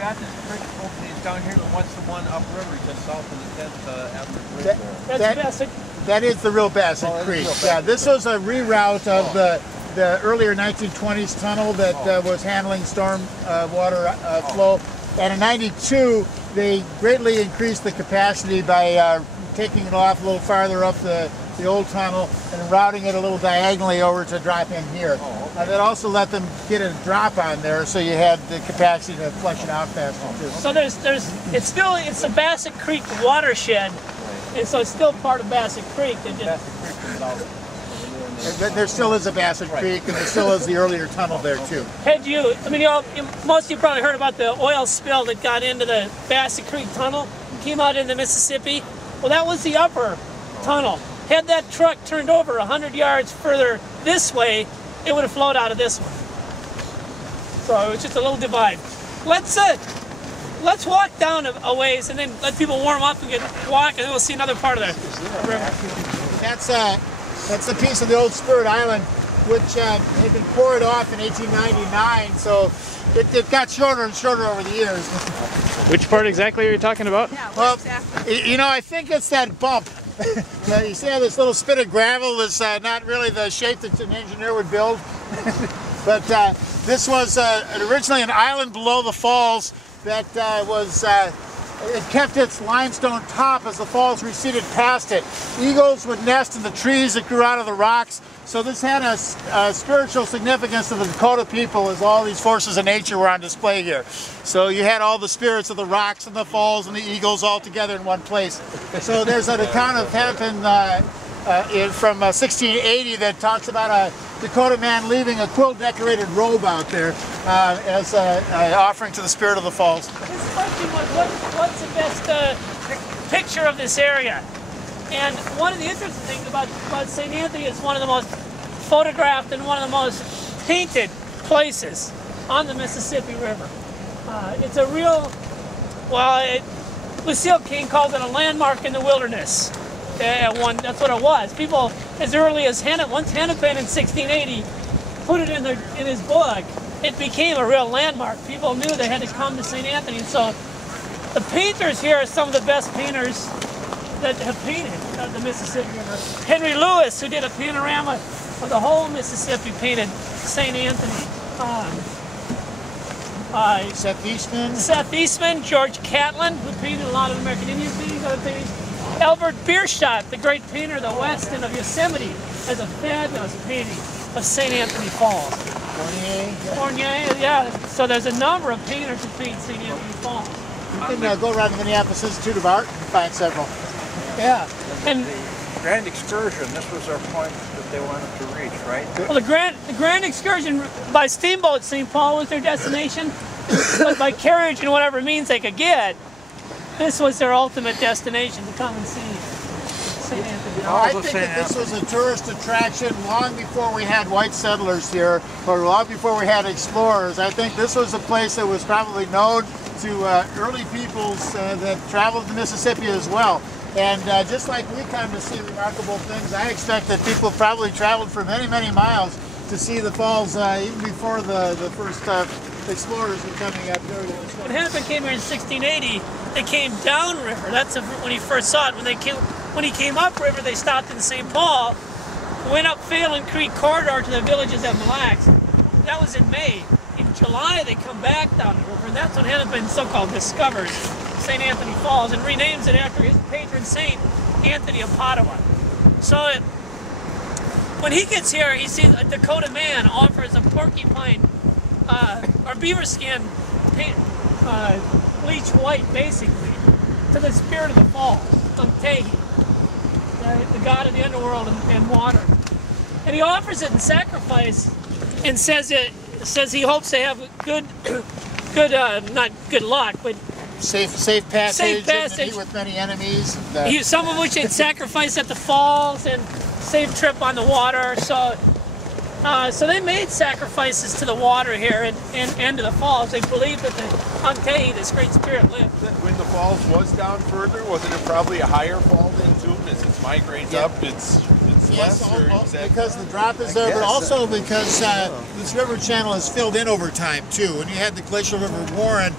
Bassett Creek opening is down here, and what's the one upriver just south of the 10th Avenue Bridge there? That's Bassett. That is the real Bassett Creek. Yeah, this was a reroute of the earlier 1920s tunnel that was handling storm water flow. And in '92, they greatly increased the capacity by taking it off a little farther up the old tunnel and routing it a little diagonally over to drop in here. That also let them get a drop on there, so you had the capacity to flush it out faster too. So it's the Bassett Creek watershed, and so it's still part of Bassett Creek. There still is a Bassett Creek, and there still is the earlier tunnel there too. Most of you probably heard about the oil spill that got into the Bassett Creek tunnel, came out in the Mississippi. Well, that was the upper tunnel. Had that truck turned over 100 yards further this way, it would have flowed out of this one. So it was just a little divide. Let's walk down a ways and then let people warm up and walk, and then we'll see another part of the river. That's a piece of the old Spirit Island, which had been poured off in 1899. So it got shorter and shorter over the years. Which part exactly are you talking about? Yeah, well, exactly? you know, I think it's that bump. You see how this little spit of gravel is not really the shape that an engineer would build? But this was originally an island below the falls that it kept its limestone top as the falls receded past it. Eagles would nest in the trees that grew out of the rocks. So this had a spiritual significance to the Dakota people, as all these forces of nature were on display here. So you had all the spirits of the rocks and the falls and the eagles all together in one place. So there's an account of heaven from 1680 that talks about a Dakota man leaving a quilt-decorated robe out there as an offering to the spirit of the falls. This question was, what's the best picture of this area? And one of the interesting things about St. Anthony is one of the most photographed and one of the most painted places on the Mississippi River. It's a real, Lucille King called it a landmark in the wilderness. That's what it was. People as early as once Hennepin in 1680 put it in his book, it became a real landmark. People knew they had to come to St. Anthony. And so the painters here are some of the best painters that have painted the Mississippi River. Henry Lewis, who did a panorama of the whole Mississippi, painted St. Anthony. Seth Eastman, George Catlin, who painted a lot of American Indian paintings, other paintings. Albert Bierstadt, the great painter of the West and of Yosemite, has a fabulous painting of St. Anthony Falls. Fournier, yeah. So there's a number of painters who paint St. Anthony Falls. You can go around the Minneapolis Institute of Art and find several. Yeah. And the Grand Excursion, this was our point that they wanted to reach, right? Well, the Grand Excursion by steamboat, St. Paul was their destination, but by carriage and whatever means they could get, this was their ultimate destination, to come and see St. Anthony. I think that this was a tourist attraction long before we had white settlers here, or long before we had explorers. I think this was a place that was probably known to early peoples that traveled the Mississippi as well. And just like we come to see remarkable things, I expect that people probably traveled for many, many miles to see the falls even before the first explorers were coming up here. When Hennepin came here in 1680, they came downriver. That's when he first saw it. When he came upriver, they stopped in St. Paul, went up Phelan Creek corridor to the villages at Mille Lacs. That was in May. In July, they come back down the river, and that's when Hennepin so-called discovers St. Anthony Falls and renames it after his patron saint, Anthony of Padua. So when he gets here, he sees a Dakota man offers a porcupine or beaver skin bleached white, basically, to the spirit of the falls, Untehi, the god of the underworld and water. And he offers it in sacrifice and says he hopes to have not good luck, but safe passage, and with many enemies. Some of which they'd sacrifice at the falls and safe trip on the water. So they made sacrifices to the water here and to the falls. They believed that the Untehi, this great spirit, lived. When the falls was down further, wasn't it probably a higher fall than too? As it migrates up, it's Yes, less? Or because the drop is there, but also because this river channel is filled in over time too. And you had the Glacial River Warren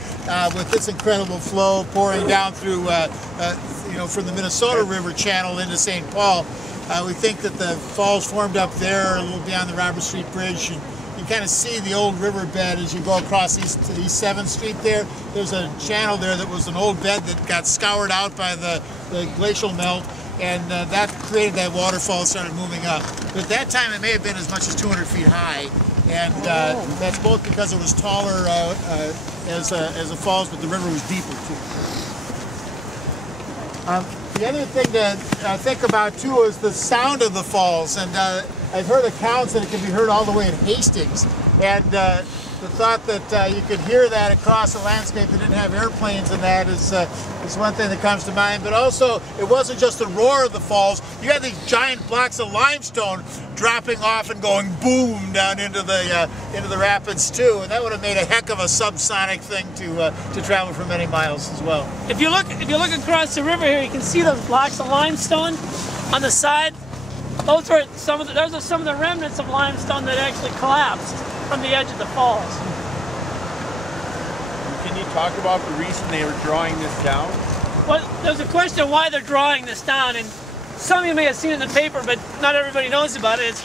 with its incredible flow pouring down through, from the Minnesota River channel into St. Paul. We think that the falls formed up there, a little beyond the Robert Street Bridge. And you kind of see the old riverbed as you go across East 7th Street there. There's a channel there that was an old bed that got scoured out by the glacial melt, and that created that waterfall and started moving up. But at that time it may have been as much as 200 feet high, and that's both because it was taller as a falls, but the river was deeper too. The other thing to think about too is the sound of the falls, and I've heard accounts that it can be heard all the way in Hastings, and the thought that you could hear that across a landscape that didn't have airplanes and that is one thing that comes to mind. But also, it wasn't just the roar of the falls. You had these giant blocks of limestone dropping off and going boom down into the rapids too, and that would have made a heck of a subsonic thing to travel for many miles as well. If you look across the river here, you can see those blocks of limestone on the side. Those are some of the remnants of limestone that actually collapsed from the edge of the falls. Can you talk about the reason they were drawing this down? Well, there's a question of why they're drawing this down, and some of you may have seen it in the paper, but not everybody knows about it. It's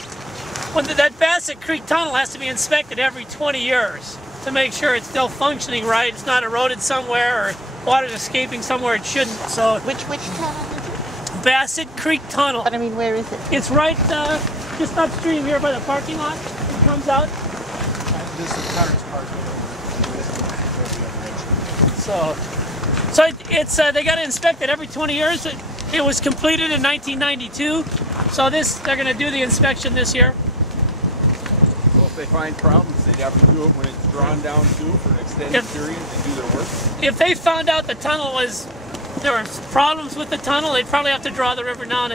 when that Bassett Creek tunnel has to be inspected every 20 years to make sure it's still functioning right, it's not eroded somewhere, or water's escaping somewhere it shouldn't. So Which tunnel is it? Bassett Creek Tunnel. But I mean, where is it? It's right just upstream here by the parking lot. It comes out. This is Cutter's Park. So it's they got to inspect it every 20 years. It was completed in 1992. So they're going to do the inspection this year. Well, if they find problems, they'd have to do it when it's drawn down too for an extended period to do their work. If they found out the tunnel there were problems with the tunnel, they'd probably have to draw the river down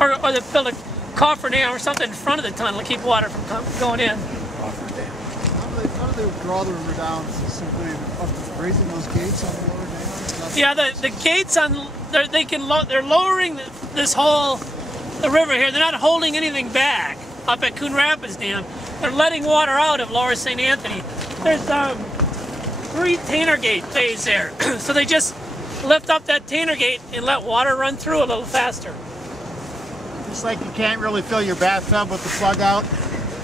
or they build a coffer dam or something in front of the tunnel to keep water from going in. How do they draw the river down? Simply raising those gates on the lower dam? Yeah, the gates on they're lowering the river here. They're not holding anything back up at Coon Rapids Dam. They're letting water out of Lower St. Anthony. There's 3 Tanner Gate bays there, so they just lift up that Tanner Gate and let water run through a little faster. Just like you can't really fill your bathtub with the plug out,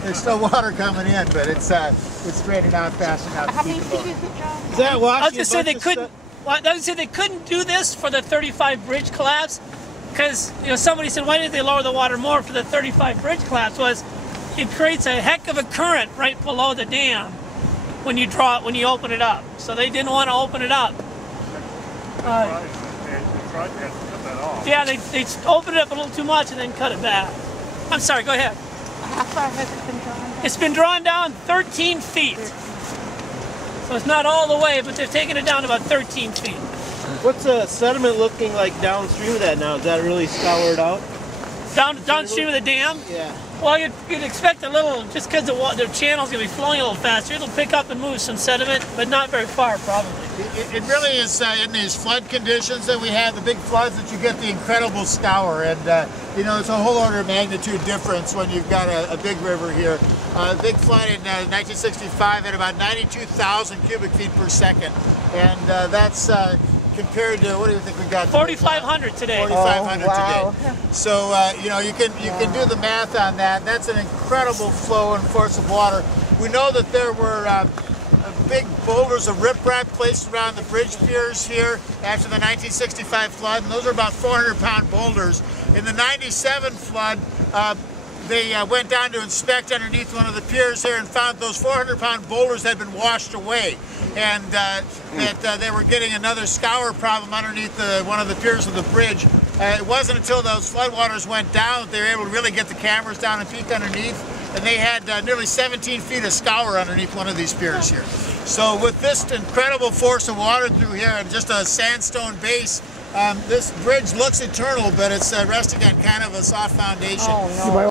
there's still water coming in, but it's draining out fast enough. How many feet is it, John? Is that I was gonna say they couldn't do this for the 35 bridge collapse, because somebody said, why didn't they lower the water more for the 35 bridge collapse? Was it creates a heck of a current right below the dam when you open it up. So they didn't want to open it up. Yeah, they opened it up a little too much and then cut it back. I'm sorry, go ahead. How far has it been drawn down? It's been drawn down 13 feet. So it's not all the way, but they've taken it down about 13 feet. What's the sediment looking like downstream of that now? Is that really scoured out? Downstream of the dam? Yeah. Well, you'd expect a little, just because the channel's going to be flowing a little faster, it'll pick up and move some sediment, but not very far, probably. It really is in these flood conditions that we have, the big floods, that you get the incredible scour, and it's a whole order of magnitude difference when you've got a big river here. Big flood in 1965 had about 92,000 cubic feet per second, and that's compared to, what do you think we got? 4,500 today. 4,500 wow. today. So you can do the math on that. That's an incredible flow and force of water. We know that there were big boulders of riprap placed around the bridge piers here after the 1965 flood, and those are about 400-pound boulders. In the 97 flood, they went down to inspect underneath one of the piers here and found those 400-pound boulders had been washed away, and that they were getting another scour problem underneath one of the piers of the bridge. It wasn't until those floodwaters went down that they were able to really get the cameras down and peek underneath, and they had nearly 17 feet of scour underneath one of these piers here. So with this incredible force of water through here and just a sandstone base, this bridge looks eternal, but it's resting on kind of a soft foundation. Oh, no.